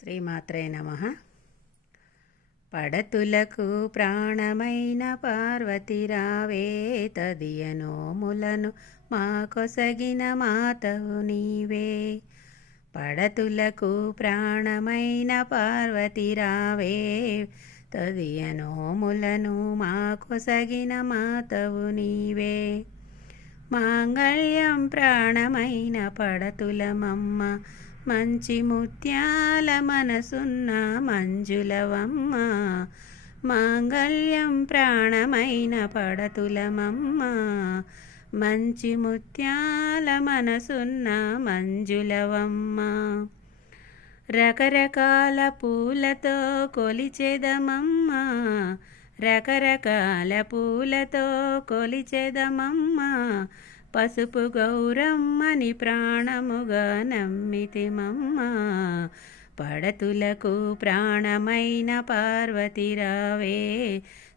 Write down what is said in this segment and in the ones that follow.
శ్రీమాత్రే నమ. పడతులకు ప్రాణమైన పార్వతి రావే తదియనోములను మా కొసగిన మాతవు నీవే. పడతులకు ప్రాణమైన పార్వతి రావే తదియనోములను మా కొసగిన మాతవు నీవే. మాంగళ్యం ప్రాణమైన పడతులమమ్మ మంచి ముత్యాల మనసున్న మంజులవమ్మ మాంగళ్యం ప్రాణమైన పడతులమమ్మ మంచి ముత్యాల మనసున్న మంజులవమ్మ. రకరకాల పూలతో కొలిచెదమమ్మ రకరకాల పూలతో కొలిచెదమమ్మ పసుపు గౌరమ్మని ప్రాణముగా నమ్మితిమమ్మ పడతులకు ప్రాణమైన పార్వతిరావే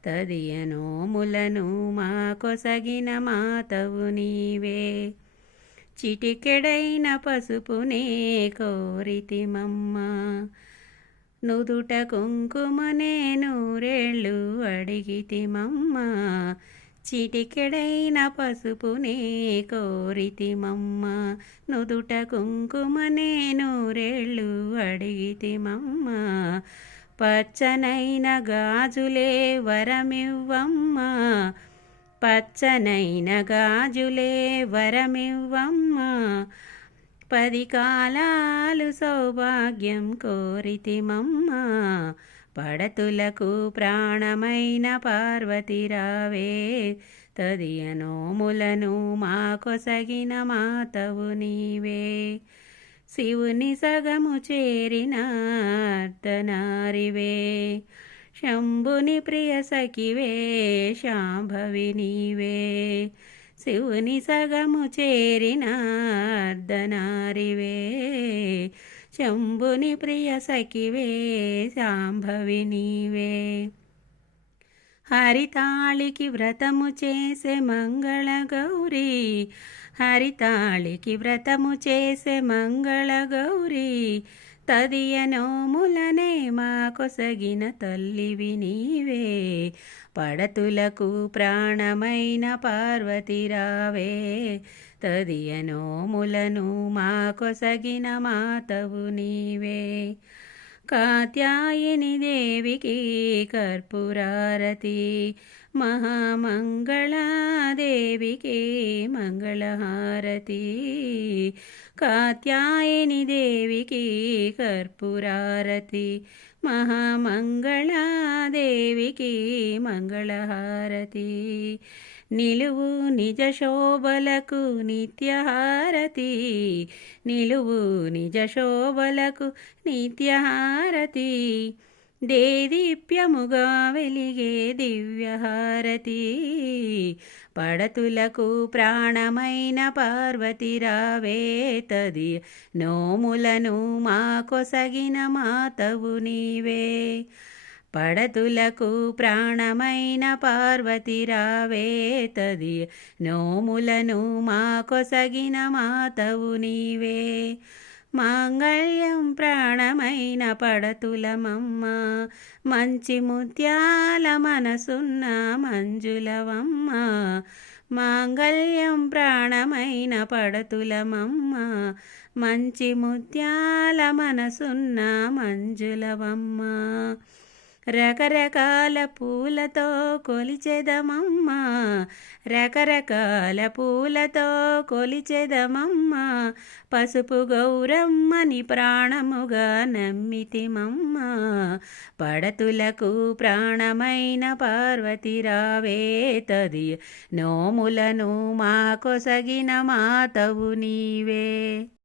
తదియనోములను మా కొసగిన మాతవు నీవే. చిటికెడైన పసుపునే కోరితిమమ్మ నుదుట కుంకుమనే నూరేళ్ళు అడిగితిమమ్మ చిటికెడైన పసుపునే కోరితిమమ్మ. నుదుట కుంకుమనే నూరేళ్ళు అడిగితిమమ్మ. పచ్చనైన గాజులే వరమివ్వమ్మ. పచ్చనైన గాజులే వరమివ్వమ్మ. పది కాలాలు సౌభాగ్యం కోరితిమమ్మ. పడతులకు ప్రాణమైన పార్వతి రావే తదియనోములను మా కొసగిన మాతవు నీవే. శివుని సగము చేరిన అర్ధనారివే శంభుని ప్రియ సఖివే శాంభవి నీవే. శివుని సగము చేరిన అర్ధనారివే శంభుని ప్రియ సఖివే శాంభవి నీవే. హరితాళికి వ్రతము చేసే మంగళ గౌరీ హరితాళికి వ్రతము చేసే మంగళ గౌరీ తదియనోములనే మా కొసగిన తల్లివి నీవే. పడతులకు ప్రాణమైన పార్వతిరావే తదియనోములను మా కొసగిన మాతవు నీవే. కాత్యాయని దేవికి కర్పూరారతి. మహామంగళాదేవికి మంగళహారతి. కాత్యాయని దేవికి కర్పూరారతి. మహామంగళాదేవికి మంగళహారతి. నిలువు నిజ శోభలకు నిత్యహారతి. నిలువు నిజ శోభలకు నిత్యహారతి. దేదీప్యముగా వెలిగే దివ్యహారతి. పడతులకు ప్రాణమైన పార్వతి రావే నోములను మా కొసగిన మాతవు నీవే. పడతులకు ప్రాణమైన పార్వతి రావేతది నోములను మా కొసగిన మాతవు నీవే. మాంగళ్యం ప్రాణమైన పడతులమమ్మ. మంచి ముత్యాల మనసున్న మంజులవమ్మ. మాంగళ్యం ప్రాణమైన పడతులమమ్మ. మంచి ముత్యాల మనసున్న మంజులవమ్మ. రకరకాల పూలతో కొలిచెదమమ్మ. రకరకాల పూలతో కొలిచెదమమ్మ. పసుపు గౌరమ్మని ప్రాణముగా నమ్మితిమమ్మ. పడతులకు ప్రాణమైన పార్వతి రావే నోములను మా కొసగిన మాతవు నీవే.